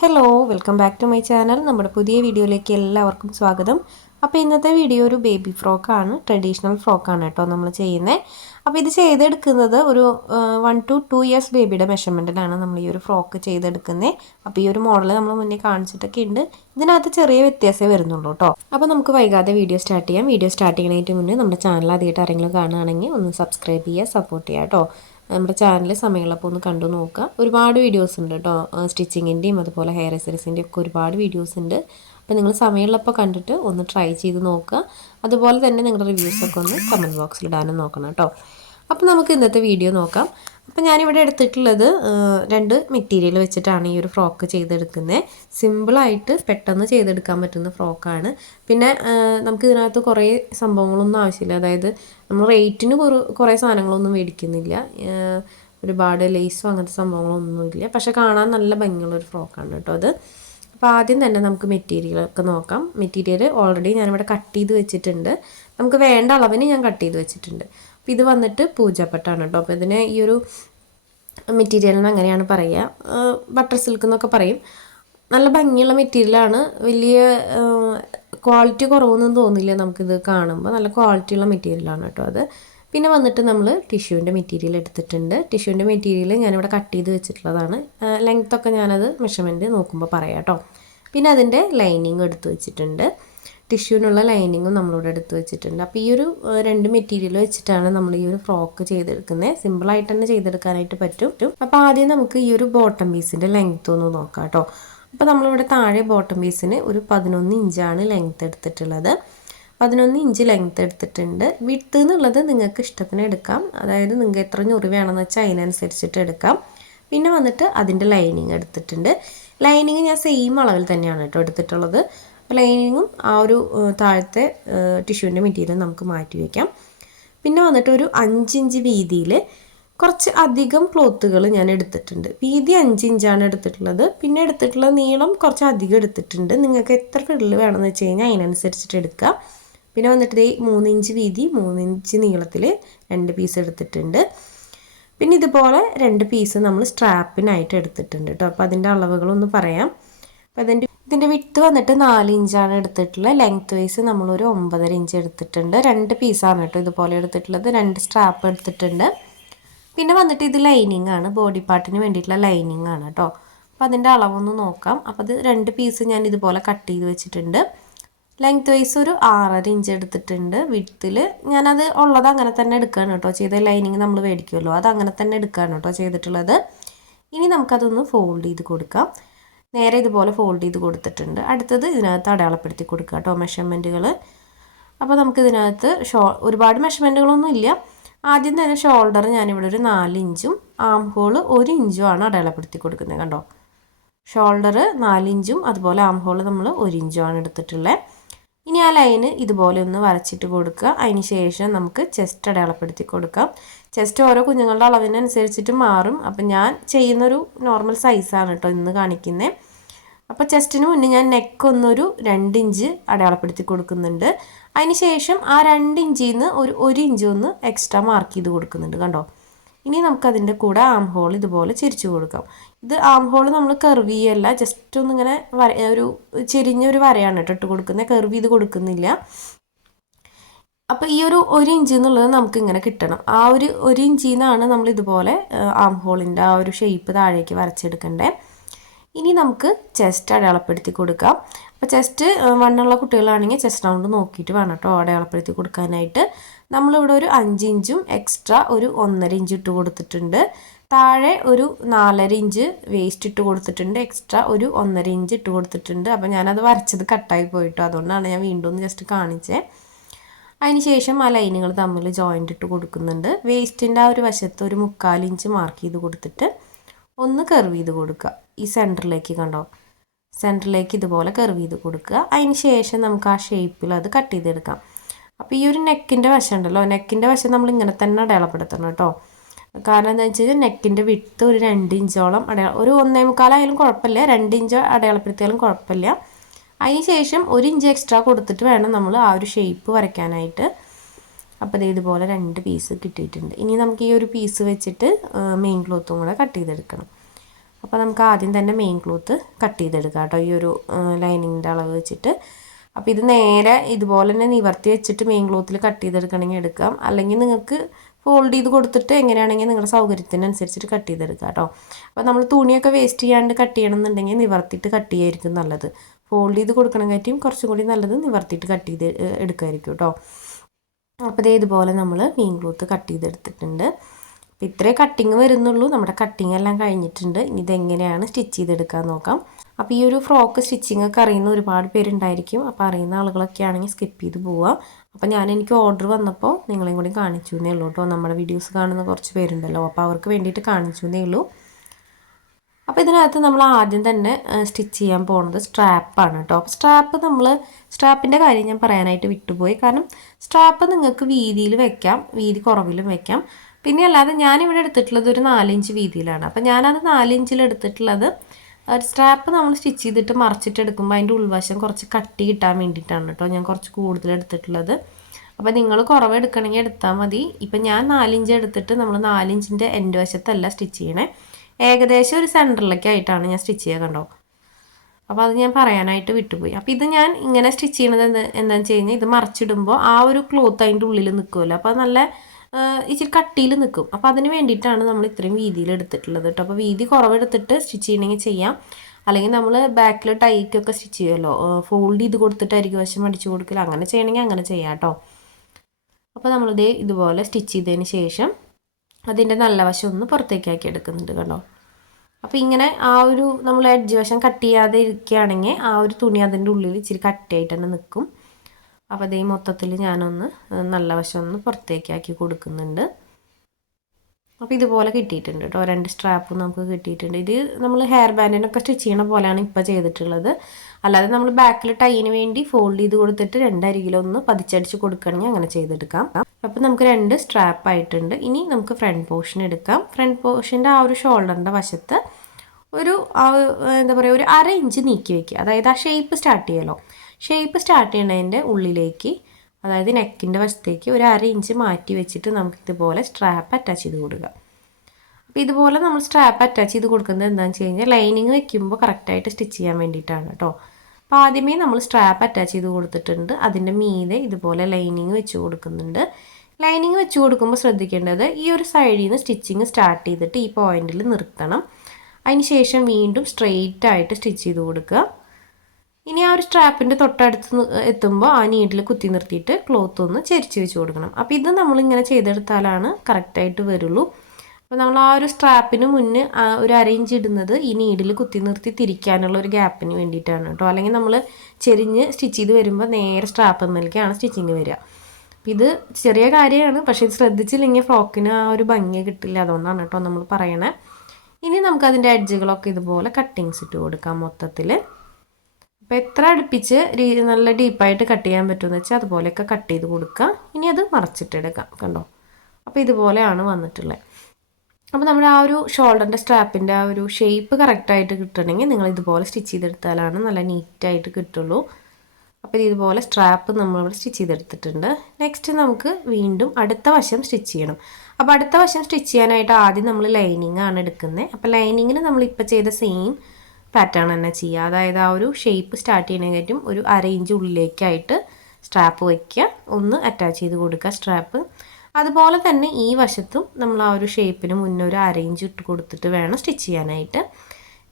Hello welcome back to my channel നമ്മുടെ പുതിയ വീഡിയോയിലേക്ക് എല്ലാവർക്കും സ്വാഗതം. അപ്പോൾ ഇന്നത്തെ വീഡിയോ ഒരു ബേബി ഫ്രോക്കാണ് ട്രഡീഷണൽ ഫ്രോക്കാണ് കേട്ടോ നമ്മൾ ചെയ്യുന്നത് അപ്പോൾ ഇത് ചെയ്തെടുക്കുന്നത് ഒരു വൺ ടു ടു ഇയേഴ്സ് ബേബിയുടെ മെഷർമെന്റിലാണ് നമ്മൾ ഈ ഒരു ഫ്രോക്ക് ചെയ്തെടുക്കുന്നത് അപ്പോൾ ഈ ഒരു മോഡൽ നമ്മൾ മുന്നേ കാണിച്ചിട്ടൊക്കെ ഉണ്ട്. ഇതിനകത്ത് ചെറിയ വ്യത്യാസമേ വരുന്നുള്ളൂ കേട്ടോ. അപ്പോൾ നമുക്ക് വൈകാതെ വീഡിയോ സ്റ്റാർട്ട് ചെയ്യാം. വീഡിയോ സ്റ്റാർട്ട് ചെയ്യണേറ്റ് മുന്നേ നമ്മുടെ ചാനൽ ആദ്യമായിട്ട് ആരെങ്കിലും കാണുകയാണെങ്കിൽ ഒന്ന് സബ്സ്ക്രൈബ് ചെയ്യുക സപ്പോർട്ട് ചെയ്യുക കേട്ടോ. നമ്മുടെ ചാനൽ സമയമുള്ളപ്പോൾ ഒന്ന് കണ്ടു നോക്കുക. ഒരുപാട് വീഡിയോസ് ഉണ്ട് കേട്ടോ സ്റ്റിച്ചിങ്ങിന്റെയും അതുപോലെ ഹെയർ എസറീസിന്റെയും ഒക്കെ ഒരുപാട് വീഡിയോസ് ഉണ്ട്. അപ്പോൾ നിങ്ങൾ സമയമുള്ളപ്പോൾ കണ്ടിട്ട് ഒന്ന് ട്രൈ ചെയ്ത് നോക്കുക. അതുപോലെ തന്നെ നിങ്ങളുടെ റിവ്യൂസൊക്കെ ഒന്ന് കമന്റ് ബോക്സിൽ ഇടാനും നോക്കണം കേട്ടോ അപ്പോൾ നമുക്ക് ഇന്നത്തെ വീഡിയോ നോക്കാം. അപ്പോൾ ഞാനിവിടെ എടുത്തിട്ടുള്ളത് രണ്ട് മെറ്റീരിയൽ വെച്ചിട്ടാണ് ഈ ഒരു ഫ്രോക്ക് ചെയ്തെടുക്കുന്നത് സിമ്പിളായിട്ട് പെട്ടെന്ന് ചെയ്തെടുക്കാൻ പറ്റുന്ന ഫ്രോക്കാണ് പിന്നെ നമുക്ക് ഇതിനകത്ത് കുറേ സംഭവങ്ങളൊന്നും ആവശ്യമില്ല. അതായത് നമ്മൾ റേറ്റിന് കുറേ സാധനങ്ങളൊന്നും മേടിക്കുന്നില്ല. ഒരുപാട് ലേസോ അങ്ങനത്തെ സംഭവങ്ങളൊന്നുമില്ല. പക്ഷെ കാണാൻ നല്ല ഭംഗിയുള്ള ഒരു ഫ്രോക്കാണ് കേട്ടോ അത്. അപ്പോൾ ആദ്യം തന്നെ നമുക്ക് മെറ്റീരിയലൊക്കെ നോക്കാം. മെറ്റീരിയൽ ഓൾറെഡി ഞാനിവിടെ കട്ട് ചെയ്ത് വെച്ചിട്ടുണ്ട്. നമുക്ക് വേണ്ട അളവിന് ഞാൻ കട്ട് ചെയ്ത് വെച്ചിട്ടുണ്ട്. ഇത് വന്നിട്ട് പൂജപ്പെട്ടാണ് കേട്ടോ. അപ്പോൾ ഇതിന് ഈ ഒരു മെറ്റീരിയലിന് അങ്ങനെയാണ് പറയുക. ബട്ടർ സിൽക്ക് എന്നൊക്കെ പറയും. നല്ല ഭംഗിയുള്ള മെറ്റീരിയലാണ് വലിയ ക്വാളിറ്റി കുറവൊന്നും തോന്നില്ല നമുക്കിത് കാണുമ്പോൾ നല്ല ക്വാളിറ്റിയുള്ള മെറ്റീരിയലാണ് കേട്ടോ അത്. പിന്നെ വന്നിട്ട് നമ്മൾ ടിഷ്യൂവിന്റെ മെറ്റീരിയൽ എടുത്തിട്ടുണ്ട്. ടിഷ്യൂവിന്റെ മെറ്റീരിയൽ ഞാനിവിടെ കട്ട് ചെയ്ത് വെച്ചിട്ടുള്ളതാണ്. ലെങ്ത്തൊക്കെ ഞാനത് മെഷർമെന്റ് നോക്കുമ്പോൾ പറയാം കേട്ടോ. പിന്നെ അതിന്റെ ലൈനിങ് എടുത്ത് വെച്ചിട്ടുണ്ട്. ടിഷ്യൂവിനുള്ള ലൈനിങ്ങും നമ്മളിവിടെ എടുത്ത് വെച്ചിട്ടുണ്ട്. അപ്പോൾ ഈ ഒരു രണ്ട് മെറ്റീരിയൽ വെച്ചിട്ടാണ് നമ്മൾ ഈ ഒരു ഫ്രോക്ക് ചെയ്തെടുക്കുന്നത്. സിമ്പിളായിട്ട് തന്നെ ചെയ്തെടുക്കാനായിട്ട് പറ്റും. അപ്പോൾ ആദ്യം നമുക്ക് ഈ ഒരു ബോട്ടം പീസിന്റെ ലെങ്ത്ത് ഒന്ന് നോക്കാം കേട്ടോ. അപ്പോൾ നമ്മളിവിടെ താഴെ ബോട്ടം പീസിന് ഒരു പതിനൊന്ന് ഇഞ്ചാണ് ലെങ്ത്ത് എടുത്തിട്ടുള്ളത്. പതിനൊന്ന് ഇഞ്ച് ലെങ്ത്ത് എടുത്തിട്ടുണ്ട്. വിട്ട് എന്നുള്ളത് നിങ്ങൾക്ക് ഇഷ്ടത്തിന് എടുക്കാം. അതായത് നിങ്ങൾക്ക് എത്ര ഞുറി വേണമെന്ന് വെച്ചാൽ അതിനനുസരിച്ചിട്ട് എടുക്കാം. പിന്നെ വന്നിട്ട് അതിന്റെ ലൈനിങ് എടുത്തിട്ടുണ്ട്. ലൈനിങ് ഞാൻ സെയിം അളവിൽ തന്നെയാണ് കേട്ടോ എടുത്തിട്ടുള്ളത്. ലൈനിങ്ങും ആ ഒരു താഴത്തെ ടിഷ്യൂവിന്റെ മെറ്റീരിയൽ നമുക്ക് മാറ്റി വയ്ക്കാം പിന്നെ വന്നിട്ട് ഒരു അഞ്ചിഞ്ച് വീതിയിൽ കുറച്ച് അധികം ക്ലോത്തുകൾ ഞാൻ എടുത്തിട്ടുണ്ട്. വീതി അഞ്ചിഞ്ചാണ് എടുത്തിട്ടുള്ളത്. പിന്നെ എടുത്തിട്ടുള്ള നീളം കുറച്ച് അധികം എടുത്തിട്ടുണ്ട്. നിങ്ങൾക്ക് എത്ര ഫിഡിൽ വേണമെന്ന് വെച്ച് കഴിഞ്ഞാൽ അതിനനുസരിച്ചിട്ട് എടുക്കുക പിന്നെ വന്നിട്ട് ഈ മൂന്നിഞ്ച് വീതി മൂന്നിഞ്ച് നീളത്തിൽ രണ്ട് പീസ് എടുത്തിട്ടുണ്ട്. പിന്നെ ഇതുപോലെ രണ്ട് പീസ് നമ്മൾ സ്ട്രാപ്പിനായിട്ട് എടുത്തിട്ടുണ്ട് കേട്ടോ അപ്പോൾ അതിന്റെ അളവുകളൊന്ന് പറയാം. അപ്പോൾ അതിന്റെ ഇതിന്റെ വിട്ട് വന്നിട്ട് നാല് ഇഞ്ചാണ് എടുത്തിട്ടുള്ളത്. ലെങ്ത് വൈസ് നമ്മളൊരു ഒമ്പതര ഇഞ്ച് എടുത്തിട്ടുണ്ട്. രണ്ട് പീസാണ് കേട്ടോ ഇതുപോലെ എടുത്തിട്ടുള്ളത്. രണ്ട് സ്ട്രാപ്പ് എടുത്തിട്ടുണ്ട്. പിന്നെ വന്നിട്ട് ഇത് ലൈനിങ് ആണ്. ബോഡി പാർട്ടിന് വേണ്ടിയിട്ടുള്ള ലൈനിങ് ആണ് കേട്ടോ. അപ്പോൾ അതിന്റെ അളവൊന്ന് നോക്കാം. അപ്പോൾ അത് രണ്ട് പീസ് ഞാൻ ഇതുപോലെ കട്ട് ചെയ്ത് വെച്ചിട്ടുണ്ട്. ലെങ്ത് വൈസ് ഒരു ആറര ഇഞ്ച് എടുത്തിട്ടുണ്ട്. വിട്ടിൽ ഞാനത് ഉള്ളത് അങ്ങനെ തന്നെ എടുക്കുകയാണ് കേട്ടോ ചെയ്ത ലൈനിങ് നമ്മൾ മേടിക്കുമല്ലോ. അത് അങ്ങനെ തന്നെ എടുക്കുകയാണ് കേട്ടോ ചെയ്തിട്ടുള്ളത്. ഇനി നമുക്കതൊന്ന് ഫോൾഡ് ചെയ്ത് കൊടുക്കാം. നേരെ ഇതുപോലെ ഫോൾഡ് ചെയ്ത് കൊടുത്തിട്ടുണ്ട്. അടുത്തത് ഇതിനകത്ത് അടയാളപ്പെടുത്തി കൊടുക്കുക കേട്ടോ മെഷർമെന്റുകൾ അപ്പോൾ നമുക്ക് ഇതിനകത്ത് ഷോ ഒരുപാട് മെഷർമെന്റുകളൊന്നും ഇല്ല. ആദ്യം തന്നെ ഷോൾഡർ ഞാനിവിടെ ഒരു നാലിഞ്ചും ആം ഹോൾ ഒരു ഇഞ്ചും ആണ് അടയാളപ്പെടുത്തി കൊടുക്കുന്നത് കണ്ടോ? ഷോൾഡർ നാലിഞ്ചും അതുപോലെ ആം ഹോൾ നമ്മൾ ഒരു ഇഞ്ചുമാണ് എടുത്തിട്ടുള്ളത് ഇനി ആ ലൈന് ഇതുപോലെ ഒന്ന് വരച്ചിട്ട് കൊടുക്കുക. അതിന് ശേഷം നമുക്ക് ചെസ്റ്റ് അടയാളപ്പെടുത്തി കൊടുക്കാം. ചെസ്റ്റ് ഓരോ കുഞ്ഞുങ്ങളുടെ അളവിനനുസരിച്ചിട്ട് മാറും. അപ്പം ഞാൻ ചെയ്യുന്നൊരു നോർമൽ സൈസാണ് കേട്ടോ ഇന്ന് കാണിക്കുന്നത് അപ്പോൾ ചെസ്റ്റിന് മുന്നേ ഞാൻ നെക്ക് ഒന്നൊരു രണ്ട് ഇഞ്ച് അടയാളപ്പെടുത്തി കൊടുക്കുന്നുണ്ട്. അതിന് ശേഷം ആ രണ്ട് ഇഞ്ചിൽ നിന്ന് ഒരു ഒരു ഇഞ്ച് ഒന്ന് എക്സ്ട്രാ മാർക്ക് ചെയ്ത് കൊടുക്കുന്നുണ്ട് കണ്ടോ? ഇനി നമുക്കതിന്റെ കൂടെ ആം ഹോൾ ഇതുപോലെ ചിരിച്ചു കൊടുക്കാം. ഇത് ആം ഹോൾ നമ്മൾ കർവ് ചെയ്യല്ല ജസ്റ്റ് ഒന്നിങ്ങനെ വര ഒരു ചെരിഞ്ഞൊരു വരയാണ് കേട്ടോ ഇട്ട് കൊടുക്കുന്നത് കർവ് ചെയ്ത് കൊടുക്കുന്നില്ല. അപ്പോൾ ഈ ഒരു ഒരു ഇഞ്ച് എന്നുള്ളത് നമുക്ക് ഇങ്ങനെ കിട്ടണം. ആ ഒരു ഒരു ഇഞ്ചിൽ നിന്നാണ് നമ്മൾ ഇതുപോലെ ആം ഹോളിന്റെ ആ ഒരു ഷേപ്പ് താഴേക്ക് വരച്ചെടുക്കണ്ടേ. ഇനി നമുക്ക് ചെസ്റ്റ് അടയാളപ്പെടുത്തി കൊടുക്കാം. അപ്പോൾ ചെസ്റ്റ് വണ്ണുള്ള കുട്ടികളാണെങ്കിൽ ചെസ്റ്റ് റൗണ്ട് നോക്കിയിട്ട് വേണം കേട്ടോ അടയാളപ്പെടുത്തി കൊടുക്കാനായിട്ട്. നമ്മളിവിടെ ഒരു അഞ്ച് ഇഞ്ചും എക്സ്ട്രാ ഒരു ഒന്നര ഇഞ്ച് ഇട്ട് കൊടുത്തിട്ടുണ്ട്. താഴെ ഒരു നാലര ഇഞ്ച് വേസ്റ്റ് ഇട്ട് കൊടുത്തിട്ടുണ്ട്. എക്സ്ട്രാ ഒരു ഒന്നര ഇഞ്ച് ഇട്ട് കൊടുത്തിട്ടുണ്ട്. അപ്പോൾ ഞാനത് വരച്ചത് കട്ടായി പോയിട്ടോ. അതുകൊണ്ടാണ് ഞാൻ വീണ്ടും ഒന്ന് ജസ്റ്റ് കാണിച്ചത് അതിന് ശേഷം ആ ലൈനുകൾ തമ്മിൽ ജോയിന്റ് ഇട്ട് കൊടുക്കുന്നുണ്ട്. വേസ്റ്റിന്റെ ആ ഒരു വശത്ത് ഒരു മുക്കാലിഞ്ച് മാർക്ക് ചെയ്ത് കൊടുത്തിട്ട് ഒന്ന് കർവ് ചെയ്ത് കൊടുക്കുക. ഈ സെന്ററിലേക്ക് കണ്ടോ? സെന്ററിലേക്ക് ഇതുപോലെ കർവ് ചെയ്ത് കൊടുക്കുക. അതിന് ശേഷം നമുക്ക് ആ ഷേപ്പിൽ അത് കട്ട് ചെയ്തെടുക്കാം. അപ്പോൾ ഈ ഒരു നെക്കിന്റെ വശം ഉണ്ടല്ലോ. നെക്കിന്റെ വശം നമ്മൾ ഇങ്ങനെ തന്നെ അടയാളപ്പെടുത്തണം കേട്ടോ. കാരണം എന്താ വെച്ച് കഴിഞ്ഞാൽ നെക്കിന്റെ വിട്ട് ഒരു രണ്ട് ഇഞ്ചോളം അടയാള ഒരു ഒന്നേ മുക്കാലായാലും കുഴപ്പമില്ല. രണ്ട് ഇഞ്ച് അടയാളപ്പെടുത്തിയാലും കുഴപ്പമില്ല. അതിന് ശേഷം ഒരു ഇഞ്ച് എക്സ്ട്രാ കൊടുത്തിട്ട് വേണം നമ്മൾ ആ ഒരു ഷേപ്പ് വരയ്ക്കാനായിട്ട്. അപ്പോൾ ഇതുപോലെ രണ്ട് പീസ് കിട്ടിയിട്ടുണ്ട്. ഇനി നമുക്ക് ഈ ഒരു പീസ് വെച്ചിട്ട് മെയിൻ ക്ലോത്തും കൂടെ കട്ട് ചെയ്തെടുക്കണം. അപ്പോൾ നമുക്ക് ആദ്യം തന്നെ മെയിൻ ക്ലോത്ത് കട്ട് ചെയ്തെടുക്കാം കേട്ടോ. ഈ ഒരു ലൈനിങ്ങിന്റെ അളവ് വെച്ചിട്ട്. അപ്പോൾ ഇത് നേരെ ഇതുപോലെ തന്നെ നിവർത്തി വെച്ചിട്ട് മെയിൻ ക്ലോത്തിൽ കട്ട് ചെയ്തെടുക്കണമെങ്കിൽ എടുക്കാം. അല്ലെങ്കിൽ നിങ്ങൾക്ക് ഫോൾഡ് ചെയ്ത് കൊടുത്തിട്ട് എങ്ങനെയാണെങ്കിൽ നിങ്ങളുടെ സൗകര്യത്തിനനുസരിച്ചിട്ട് കട്ട് ചെയ്തെടുക്കാം കേട്ടോ. അപ്പോൾ നമ്മൾ തുണിയൊക്കെ വേസ്റ്റ് ചെയ്യാണ്ട് കട്ട് ചെയ്യണമെന്നുണ്ടെങ്കിൽ നിവർത്തിയിട്ട് കട്ട് ചെയ്യായിരിക്കും നല്ലത്. ഫോൾഡ് ചെയ്ത് കൊടുക്കണമെങ്കിൽ കുറച്ചും കൂടി നല്ലത് നിവർത്തിയിട്ട് കട്ട് ചെയ്ത് എടുക്കുമായിരിക്കും കേട്ടോ. അപ്പോൾ ഇതേ ഇതുപോലെ നമ്മൾ മീൻ ക്ലോത്ത് കട്ട് ചെയ്തെടുത്തിട്ടുണ്ട്. അപ്പോൾ ഇത്രേ കട്ടിങ് വരുന്നുള്ളൂ. നമ്മുടെ കട്ടിങ് എല്ലാം കഴിഞ്ഞിട്ടുണ്ട്. ഇനി ഇതെങ്ങനെയാണ് സ്റ്റിച്ച് ചെയ്തെടുക്കാൻ നോക്കാം. അപ്പോൾ ഈ ഒരു ഫ്രോക്ക് സ്റ്റിച്ചിങ് ഒക്കെ അറിയുന്ന ഒരുപാട് പേരുണ്ടായിരിക്കും. അപ്പോൾ അറിയുന്ന ആളുകളൊക്കെ ആണെങ്കിൽ സ്കിപ്പ് ചെയ്ത് പോവുക അപ്പോൾ ഞാൻ എനിക്ക് ഓർഡർ വന്നപ്പോൾ നിങ്ങളെയും കൂടി കാണിച്ചു എന്നേ ഉള്ളൂ കേട്ടോ. നമ്മുടെ വീഡിയോസ് കാണുന്ന കുറച്ച് പേരുണ്ടല്ലോ. അപ്പോൾ അവർക്ക് വേണ്ടിയിട്ട് കാണിച്ചു എന്നേ ഉള്ളൂ. അപ്പോൾ ഇതിനകത്ത് നമ്മൾ ആദ്യം തന്നെ സ്റ്റിച്ച് ചെയ്യാൻ പോകുന്നത് സ്ട്രാപ്പാണ് കേട്ടോ അപ്പോൾ സ്ട്രാപ്പ് നമ്മൾ സ്ട്രാപ്പിന്റെ കാര്യം ഞാൻ പറയാനായിട്ട് വിട്ടുപോയി. കാരണം സ്ട്രാപ്പ് നിങ്ങൾക്ക് വീതിയിൽ വെക്കാം വീതി കുറവിലും വെക്കാം. പിന്നെ അല്ലാതെ ഞാനിവിടെ എടുത്തിട്ടുള്ളത് ഒരു നാലിഞ്ച് വീതിയിലാണ്. അപ്പോൾ ഞാനത് നാലിഞ്ചിൽ എടുത്തിട്ടുള്ളത് സ്ട്രാപ്പ് നമ്മൾ സ്റ്റിച്ച് ചെയ്തിട്ട് മറച്ചിട്ട് എടുക്കുമ്പോൾ അതിന്റെ ഉൾവശം കുറച്ച് കട്ടി കിട്ടാൻ വേണ്ടിയിട്ടാണ് കേട്ടോ ഞാൻ കുറച്ച് കൂടുതൽ എടുത്തിട്ടുള്ളത്. അപ്പോൾ നിങ്ങൾ കുറവ് എടുക്കണമെങ്കിൽ എടുത്താൽ മതി. ഇപ്പം ഞാൻ നാലിഞ്ച് എടുത്തിട്ട് നമ്മൾ നാലിഞ്ചിന്റെ എന്റെ വശത്തല്ല സ്റ്റിച്ച് ചെയ്യണേ. ഏകദേശം ഒരു സെന്ററിലൊക്കെ ആയിട്ടാണ് ഞാൻ സ്റ്റിച്ച് ചെയ്യുക കണ്ടോ? അപ്പോൾ അത് ഞാൻ പറയാനായിട്ട് വിട്ടുപോയി. അപ്പോൾ ഇത് ഞാൻ ഇങ്ങനെ സ്റ്റിച്ച് ചെയ്യണത് എന്താ എന്താണെന്ന് വെച്ച് കഴിഞ്ഞാൽ ഇത് മറിച്ചിടുമ്പോൾ ആ ഒരു ക്ലോത്ത് അതിന്റെ ഉള്ളിൽ നിൽക്കുമല്ലോ അപ്പോൾ നല്ല ഇച്ചിരി കട്ടിയിൽ നിൽക്കും അപ്പോൾ അതിന് വേണ്ടിയിട്ടാണ് നമ്മൾ ഇത്രയും വീതിയിൽ എടുത്തിട്ടുള്ളത് കേട്ടോ. അപ്പോൾ വീതി കുറവെടുത്തിട്ട് സ്റ്റിച്ച് ചെയ്യണമെങ്കിൽ ചെയ്യാം. അല്ലെങ്കിൽ നമ്മൾ ബാക്കിൽ ടൈക്കൊക്കെ സ്റ്റിച്ച് ചെയ്യുമല്ലോ. ഫോൾഡ് ചെയ്ത് കൊടുത്തിട്ടായിരിക്കും വശം അടിച്ചു കൊടുക്കില്ല അങ്ങനെ ചെയ്യണമെങ്കിൽ അങ്ങനെ ചെയ്യാം കേട്ടോ. അപ്പോൾ നമ്മളിത് ഇതുപോലെ സ്റ്റിച്ച് ചെയ്തതിന് ശേഷം അതിന്റെ നല്ല വശം ഒന്ന് പുറത്തേക്കാക്കി എടുക്കുന്നുണ്ട് കേട്ടോ. അപ്പോൾ ഇങ്ങനെ ആ ഒരു നമ്മൾ എഡ്ജ് വശം കട്ട് ചെയ്യാതെ ഇരിക്കുകയാണെങ്കിൽ ആ ഒരു തുണി അതിന്റെ ഉള്ളിൽ ഇച്ചിരി കട്ടിയായിട്ട് തന്നെ നിൽക്കും. അപ്പോൾ അതേ മൊത്തത്തിൽ ഞാനൊന്ന് നല്ല വശം ഒന്ന് പുറത്തേക്കാക്കി കൊടുക്കുന്നുണ്ട്. അപ്പോൾ ഇതുപോലെ കിട്ടിയിട്ടുണ്ട് കേട്ടോ. രണ്ട് സ്ട്രാപ്പും നമുക്ക് കിട്ടിയിട്ടുണ്ട്. ഇത് നമ്മൾ ഹെയർ ബാൻഡിനൊക്കെ സ്റ്റിച്ച് ചെയ്യണ പോലെയാണ് ഇപ്പോൾ ചെയ്തിട്ടുള്ളത്. അല്ലാതെ നമ്മൾ ബാക്കിൽ ടൈന് വേണ്ടി ഫോൾഡ് ചെയ്ത് കൊടുത്തിട്ട് രണ്ടരികിലൊന്ന് പതിച്ചടിച്ച് കൊടുക്കണമെങ്കിൽ അങ്ങനെ ചെയ്തെടുക്കാം. അപ്പോൾ നമുക്ക് രണ്ട് സ്ട്രാപ്പ് ആയിട്ടുണ്ട്. ഇനി നമുക്ക് ഫ്രണ്ട് പോർഷൻ എടുക്കാം. ഫ്രണ്ട് പോർഷന്റെ ആ ഒരു ഷോൾഡറിന്റെ വശത്ത് ഒരു എന്താ പറയുക ഒരു അര ഇഞ്ച് നീക്കി വയ്ക്കുക അതായത് ആ ഷേപ്പ് സ്റ്റാർട്ട് ചെയ്യലോ. ഷേപ്പ് സ്റ്റാർട്ട് ചെയ്യുന്നതിന്റെ ഉള്ളിലേക്ക് അതായത് നെക്കിന്റെ വശത്തേക്ക് ഒരു അര ഇഞ്ച് മാറ്റി വെച്ചിട്ട് നമുക്ക് ഇതുപോലെ സ്ട്രാപ്പ് അറ്റാച്ച് ചെയ്ത് കൊടുക്കുക അപ്പോൾ ഇതുപോലെ നമ്മൾ സ്ട്രാപ്പ് അറ്റാച്ച് ചെയ്ത് കൊടുക്കുന്നത് എന്താണെന്ന് വെച്ച് കഴിഞ്ഞാൽ ലൈനിങ് വെക്കുമ്പോൾ കറക്റ്റായിട്ട് സ്റ്റിച്ച് ചെയ്യാൻ വേണ്ടിയിട്ടാണ് കേട്ടോ അപ്പോൾ ആദ്യമേ നമ്മൾ സ്ട്രാപ്പ് അറ്റാച്ച് ചെയ്ത് കൊടുത്തിട്ടുണ്ട്. അതിന്റെ മീതെ ഇതുപോലെ ലൈനിങ് വെച്ച് കൊടുക്കുന്നുണ്ട്. ലൈനിങ് വെച്ച് കൊടുക്കുമ്പോൾ ശ്രദ്ധിക്കേണ്ടത് ഈ ഒരു സൈഡിൽ നിന്ന് സ്റ്റിച്ചിങ് സ്റ്റാർട്ട് ചെയ്തിട്ട് ഈ പോയിന്റിൽ നിർത്തണം. അതിന് ശേഷം വീണ്ടും സ്ട്രെയിറ്റ് ആയിട്ട് സ്റ്റിച്ച് ചെയ്ത് കൊടുക്കുക. ഇനി ആ ഒരു സ്ട്രാപ്പിന്റെ തൊട്ടടുത്ത് എത്തുമ്പോൾ ആ നീഡിൽ കുത്തി നിർത്തിയിട്ട് ക്ലോത്ത് ഒന്ന് ചെരിച്ച് വെച്ച് കൊടുക്കണം. അപ്പോൾ ഇത് നമ്മളിങ്ങനെ ചെയ്തെടുത്താലാണ് കറക്റ്റായിട്ട് വരുള്ളൂ. അപ്പോൾ നമ്മൾ ആ ഒരു സ്ട്രാപ്പിന് മുന്നേ ഒരു അറേഞ്ച് ഇടുന്നത് ഈ നീഡിൽ കുത്തി നിർത്തി തിരിക്കാനുള്ള ഒരു ഗ്യാപ്പിന് വേണ്ടിയിട്ടാണ് കേട്ടോ അല്ലെങ്കിൽ നമ്മൾ ചെരിഞ്ഞ് സ്റ്റിച്ച് ചെയ്ത് വരുമ്പോൾ നേരെ സ്ട്രാപ്പ് മേലേക്കാണ് സ്റ്റിച്ചിങ് വരിക. ഇത് ചെറിയ കാര്യമാണ് പക്ഷേ ഇത് ശ്രദ്ധിച്ചില്ലെങ്കിൽ ഫ്രോക്കിന് ആ ഒരു ഭംഗി കിട്ടില്ല അതുകൊണ്ടാണ് കേട്ടോ നമ്മൾ പറയണേ. ഇനി നമുക്കതിന്റെ എഡ്ജുകളൊക്കെ ഇതുപോലെ കട്ടിങ്സ് ഇട്ട് കൊടുക്കാം മൊത്തത്തിൽ അപ്പോൾ എത്ര അടുപ്പിച്ച് നല്ല ഡീപ്പായിട്ട് കട്ട് ചെയ്യാൻ പറ്റുമെന്ന് വെച്ചാൽ അതുപോലെയൊക്കെ കട്ട് ചെയ്ത് കൊടുക്കുക ഇനി അത് മറച്ചിട്ടെടുക്കാം കണ്ടോ? അപ്പോൾ ഇതുപോലെയാണ് വന്നിട്ടുള്ളത് അപ്പോൾ നമ്മുടെ ആ ഒരു ഷോൾഡറിന്റെ സ്ട്രാപ്പിന്റെ ആ ഒരു ഷേപ്പ് കറക്റ്റായിട്ട് കിട്ടണമെങ്കിൽ നിങ്ങൾ ഇതുപോലെ സ്റ്റിച്ച് ചെയ്തെടുത്താലാണ് നല്ല നീറ്റായിട്ട് കിട്ടുള്ളൂ. അപ്പോൾ ഇതുപോലെ സ്ട്രാപ്പ് നമ്മളിവിടെ സ്റ്റിച്ച് ചെയ്തെടുത്തിട്ടുണ്ട്. നെക്സ്റ്റ് നമുക്ക് വീണ്ടും അടുത്ത വശം സ്റ്റിച്ച് ചെയ്യണം. അപ്പോൾ അടുത്ത വശം സ്റ്റിച്ച് ചെയ്യാനായിട്ട് ആദ്യം നമ്മൾ ലൈനിങ് ആണ് എടുക്കുന്നത് അപ്പോൾ ലൈനിങ്ങിന് നമ്മളിപ്പോൾ ചെയ്ത സെയിം പാറ്റേൺ തന്നെ ചെയ്യുക. അതായത് ആ ഒരു ഷേപ്പ് സ്റ്റാർട്ട് ചെയ്യണമെങ്കിലും ഒരു അര ഇഞ്ച് ഉള്ളിലേക്കായിട്ട് സ്ട്രാപ്പ് വയ്ക്കുക ഒന്ന് അറ്റാച്ച് ചെയ്ത് കൊടുക്കുക സ്ട്രാപ്പ് അതുപോലെ തന്നെ ഈ വശത്തും നമ്മൾ ആ ഒരു ഷേപ്പിന് മുന്നേ ഒരു അര ഇഞ്ച് ഇട്ട് കൊടുത്തിട്ട് വേണം സ്റ്റിച്ച് ചെയ്യാനായിട്ട്.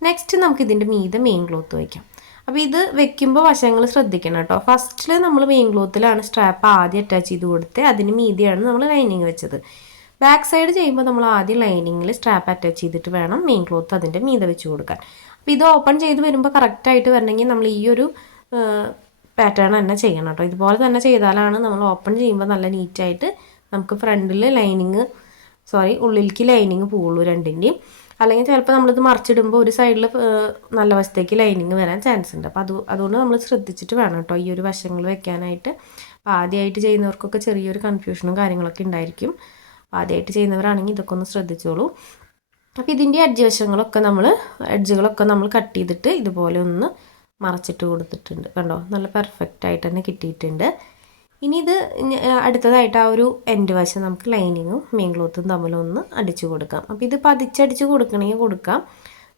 നെക്സ്റ്റ് നമുക്ക് ഇതിന്റെ മീതെ മെയിൻ ക്ലോത്ത് വയ്ക്കാം അപ്പോൾ ഇത് വെക്കുമ്പോൾ വശങ്ങൾ ശ്രദ്ധിക്കണം കേട്ടോ. ഫസ്റ്റിൽ നമ്മൾ മെയിൻ ക്ലോത്തിലാണ് സ്ട്രാപ്പ് ആദ്യം അറ്റാച്ച് ചെയ്ത് കൊടുത്ത്. അതിന് മീതിയാണ് നമ്മൾ ലൈനിങ് വെച്ചത്. ബാക്ക് സൈഡ് ചെയ്യുമ്പോൾ നമ്മൾ ആദ്യം ലൈനിങ്ങിൽ സ്ട്രാപ്പ് അറ്റാച്ച് ചെയ്തിട്ട് വേണം മെയിൻ ക്ലോത്ത് അതിന്റെ മീതെ വെച്ച് കൊടുക്കാൻ. അപ്പോൾ ഇത് ഓപ്പൺ ചെയ്ത് വരുമ്പോൾ കറക്റ്റായിട്ട് വരണമെങ്കിൽ നമ്മൾ ഈ ഒരു പാറ്റേൺ തന്നെ ചെയ്യണം കേട്ടോ. ഇതുപോലെ തന്നെ ചെയ്താലാണ് നമ്മൾ ഓപ്പൺ ചെയ്യുമ്പോൾ നല്ല നീറ്റായിട്ട് നമുക്ക് ഫ്രണ്ടിൽ ലൈനിങ് സോറി ഉള്ളിലേക്ക് ലൈനിങ് പോവുള്ളൂ രണ്ടിന്റെയും അല്ലെങ്കിൽ ചിലപ്പോൾ നമ്മളിത് മറിച്ചിടുമ്പോൾ ഒരു സൈഡിൽ നല്ല വശത്തേക്ക് ലൈനിങ് വരാൻ ചാൻസ് ഉണ്ട്. അപ്പോൾ അത് അതുകൊണ്ട് നമ്മൾ ശ്രദ്ധിച്ചിട്ട് വേണം കേട്ടോ ഈ ഒരു വശങ്ങൾ വെക്കാനായിട്ട്. അപ്പോൾ ആദ്യമായിട്ട് ചെയ്യുന്നവർക്കൊക്കെ ചെറിയൊരു കൺഫ്യൂഷനും കാര്യങ്ങളൊക്കെ ഉണ്ടായിരിക്കും. ആദ്യമായിട്ട് ചെയ്യുന്നവരാണെങ്കിൽ ഇതൊക്കെ ഒന്ന് ശ്രദ്ധിച്ചോളൂ. അപ്പോൾ ഇതിന്റെ അഡ്ജ് വശങ്ങളൊക്കെ നമ്മൾ എഡ്ജുകളൊക്കെ നമ്മൾ കട്ട് ചെയ്തിട്ട് ഇതുപോലെ ഒന്ന് മറച്ചിട്ട് കൊടുത്തിട്ടുണ്ട്. കണ്ടോ? നല്ല പെർഫെക്റ്റ് ആയിട്ട് തന്നെ കിട്ടിയിട്ടുണ്ട്. ഇനി ഇത് അടുത്തതായിട്ട് ആ ഒരു എൻഡ് വശം നമുക്ക് ലൈനിങ്ങും മെയിൻ ക്ലോത്തും തമ്മിലൊന്ന് അടിച്ചു കൊടുക്കാം. അപ്പോൾ ഇത് പതിച്ചടിച്ച് കൊടുക്കണമെങ്കിൽ കൊടുക്കാം.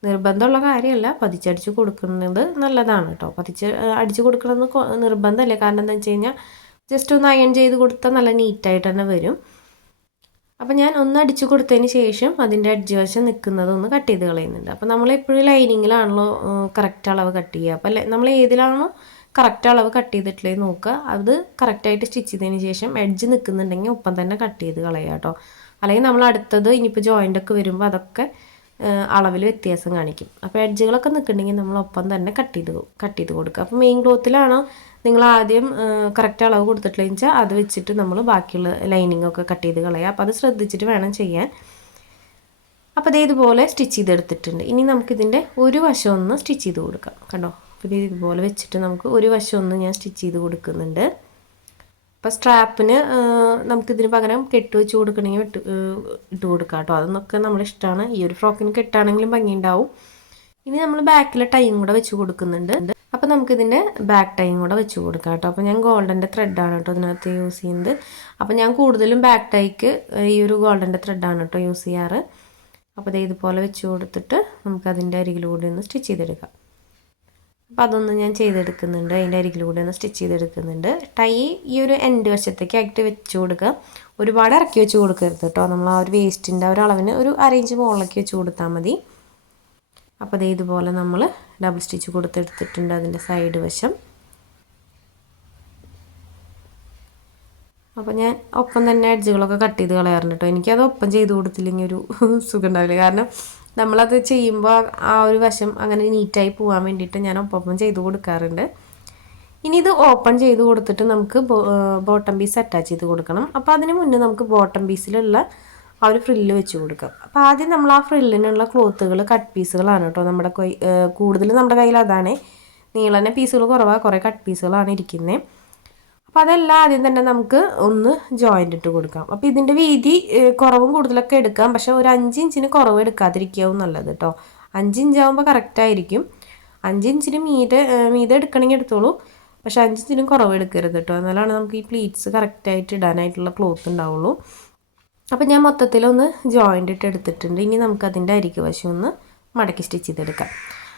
നിർബന്ധമുള്ള കാര്യമല്ല. പതിച്ചടിച്ച് കൊടുക്കുന്നത് നല്ലതാണ് കേട്ടോ. പതിച്ച് അടിച്ച് കൊടുക്കണമെന്ന് നിർബന്ധമല്ലേ? കാരണം എന്താ വെച്ച് കഴിഞ്ഞാൽ ജസ്റ്റ് ഒന്ന് അയൺ ചെയ്ത് കൊടുത്താൽ നല്ല നീറ്റായിട്ട് തന്നെ വരും. അപ്പോൾ ഞാൻ ഒന്ന് അടിച്ചു കൊടുത്തതിന് ശേഷം അതിന്റെ അഡ്ജ് വശം നിൽക്കുന്നത് ഒന്ന് കട്ട് ചെയ്ത് കളയുന്നുണ്ട്. അപ്പോൾ നമ്മൾ എപ്പോഴും ലൈനിങ്ങിലാണല്ലോ കറക്റ്റ് അളവ് കട്ട് ചെയ്യുക. അപ്പോൾ നമ്മൾ ഏതിലാണോ കറക്റ്റ് അളവ് കട്ട് ചെയ്തിട്ടില്ലേ നോക്കുക. അത് കറക്റ്റായിട്ട് സ്റ്റിച്ച് ചെയ്തതിന് ശേഷം എഡ്ജ് നിൽക്കുന്നുണ്ടെങ്കിൽ ഒപ്പം തന്നെ കട്ട് ചെയ്ത് കളയുക കേട്ടോ. അല്ലെങ്കിൽ നമ്മൾ അടുത്തത് ഇനിയിപ്പോൾ ജോയിന്റ് ഒക്കെ വരുമ്പോൾ അതൊക്കെ അളവിൽ വ്യത്യാസം കാണിക്കും. അപ്പോൾ എഡ്ജുകളൊക്കെ നിൽക്കുന്നുണ്ടെങ്കിൽ നമ്മൾ ഒപ്പം തന്നെ കട്ട് ചെയ്ത് കട്ട് ചെയ്ത് കൊടുക്കുക. അപ്പോൾ മെയിൻ ക്ലോത്തിലാണോ നിങ്ങൾ ആദ്യം കറക്റ്റ് അളവ് കൊടുത്തിട്ടില്ല വെച്ചാൽ അത് വെച്ചിട്ട് നമ്മൾ ബാക്കിയുള്ള ലൈനിങ് ഒക്കെ കട്ട് ചെയ്ത് കളയുക അപ്പോൾ അത് ശ്രദ്ധിച്ചിട്ട് വേണം ചെയ്യാൻ. അപ്പോൾ അതേ ഇതുപോലെ സ്റ്റിച്ച് ചെയ്തെടുത്തിട്ടുണ്ട്. ഇനി നമുക്കിതിന്റെ ഒരു വശം ഒന്ന് സ്റ്റിച്ച് ചെയ്ത് കൊടുക്കാം. കണ്ടോ? അപ്പോൾ ഇത് ഇതുപോലെ വെച്ചിട്ട് നമുക്ക് ഒരു വശം ഒന്ന് ഞാൻ സ്റ്റിച്ച് ചെയ്ത് കൊടുക്കുന്നുണ്ട്. അപ്പോൾ സ്ട്രാപ്പിന് നമുക്കിതിന് പകരം കെട്ട് വെച്ച് കൊടുക്കണമെങ്കിൽ ഇട്ട് ഇട്ട് കൊടുക്കാം കേട്ടോ. അതൊന്നൊക്കെ നമ്മളിഷ്ടമാണ് ഈ ഒരു ഫ്രോക്കിന് കെട്ടാണെങ്കിലും ഭംഗിയുണ്ടാവും. ഇനി നമ്മൾ ബാക്കിലെ ടൈം കൂടെ വെച്ച് കൊടുക്കുന്നുണ്ട്. അപ്പോൾ നമുക്കിതിന്റെ ബാക്ക് ടൈം കൂടെ വെച്ച് കൊടുക്കാം കേട്ടോ. അപ്പോൾ ഞാൻ ഗോൾഡന്റെ ത്രെഡാണ് കേട്ടോ ഇതിനകത്ത് യൂസ് ചെയ്യുന്നത്. അപ്പോൾ ഞാൻ കൂടുതലും ബാക്ക് ടൈക്ക് ഈ ഒരു ഗോൾഡന്റെ ത്രെഡാണ് കേട്ടോ യൂസ് ചെയ്യാറ്. അപ്പോൾ ഇത് ഇതുപോലെ വെച്ച് കൊടുത്തിട്ട് നമുക്കതിന്റെ അരികിലൂടെ ഒന്ന് സ്റ്റിച്ച് ചെയ്തെടുക്കാം. അപ്പം അതൊന്ന് ഞാൻ ചെയ്തെടുക്കുന്നുണ്ട്. അതിന്റെ അരികിലൂടെ ഒന്ന് സ്റ്റിച്ച് ചെയ്തെടുക്കുന്നുണ്ട്. ടൈ ഈ ഒരു എൻഡ് വശത്തേക്ക് ആയിട്ട് വെച്ച് കൊടുക്കുക. ഒരുപാട് ഇറക്കി വെച്ച് കൊടുക്കരുത് കേട്ടോ. നമ്മൾ ആ ഒരു വേസ്റ്റിന്റെ ഒരു അളവിന് ഒരു അരയിഞ്ച് മുകളിലേക്ക് വെച്ച് കൊടുത്താൽ മതി. അപ്പോൾ ദേ ഇതുപോലെ നമ്മൾ ഡബിൾ സ്റ്റിച്ച് കൊടുത്തെടുത്തിട്ടുണ്ട് അതിന്റെ സൈഡ് വശം. അപ്പോൾ ഞാൻ ഒപ്പം തന്നെ അഡ്ജുകളൊക്കെ കട്ട് ചെയ്ത് കളയാറുണ്ട് കേട്ടോ. എനിക്കത് ഒപ്പം ചെയ്ത് കൊടുത്തില്ലെങ്കിൽ ഒരു സുഖം ഉണ്ടാവില്ല. കാരണം നമ്മളത് ചെയ്യുമ്പോൾ ആ ഒരു വശം അങ്ങനെ നീറ്റായി പോകാൻ വേണ്ടിയിട്ട് ഞാൻ ഒപ്പം ചെയ്ത് കൊടുക്കാറുണ്ട്. ഇനി ഇത് ഓപ്പൺ ചെയ്ത് കൊടുത്തിട്ട് നമുക്ക് ബോട്ടം പീസ് അറ്റാച്ച് ചെയ്ത് കൊടുക്കണം. അപ്പോൾ അതിന് മുന്നേ നമുക്ക് ബോട്ടം പീസിലുള്ള ആ ഒരു ഫ്രില്ല് വെച്ച് കൊടുക്കാം. അപ്പോൾ ആദ്യം നമ്മൾ ആ ഫ്രില്ലിനുള്ള ക്ലോത്തുകൾ കട്ട് പീസുകളാണ് കേട്ടോ നമ്മുടെ കൂടുതൽ നമ്മുടെ കയ്യിൽ അതാണ്. നീളനെ പീസുകൾ കുറവാണ് കുറേ കട്ട് പീസുകളാണ് ഇരിക്കുന്നത് അപ്പോൾ അതെല്ലാം ആദ്യം തന്നെ നമുക്ക് ഒന്ന് ജോയിന്റ് ഇട്ട് കൊടുക്കാം. അപ്പോൾ ഇതിന്റെ വീതി കുറവും കൂടുതലൊക്കെ എടുക്കാം. പക്ഷേ ഒരു അഞ്ച് ഇഞ്ചിന് കുറവ് എടുക്കാതിരിക്കാവും നല്ലത് കേട്ടോ. അഞ്ച് ഇഞ്ചാകുമ്പോൾ കറക്റ്റായിരിക്കും അഞ്ച് ഇഞ്ചിന് മീതെ മീതെ എടുക്കണമെങ്കിൽ എടുത്തോളൂ. പക്ഷേ അഞ്ച് ഇഞ്ചിനും കുറവ് എടുക്കരുത് കേട്ടോ. എന്നാലാണ് നമുക്ക് ഈ പ്ലീറ്റ്സ് കറക്റ്റായിട്ട് ഇടാനായിട്ടുള്ള ക്ലോത്ത് ഉണ്ടാവുള്ളൂ. അപ്പോൾ ഞാൻ മൊത്തത്തിലൊന്ന് ജോയിന്റ് ഇട്ട് എടുത്തിട്ടുണ്ട്. ഇനി നമുക്കതിന്റെ അരികു വശം ഒന്ന് മടക്കി സ്റ്റിച്ച് ചെയ്തെടുക്കാം.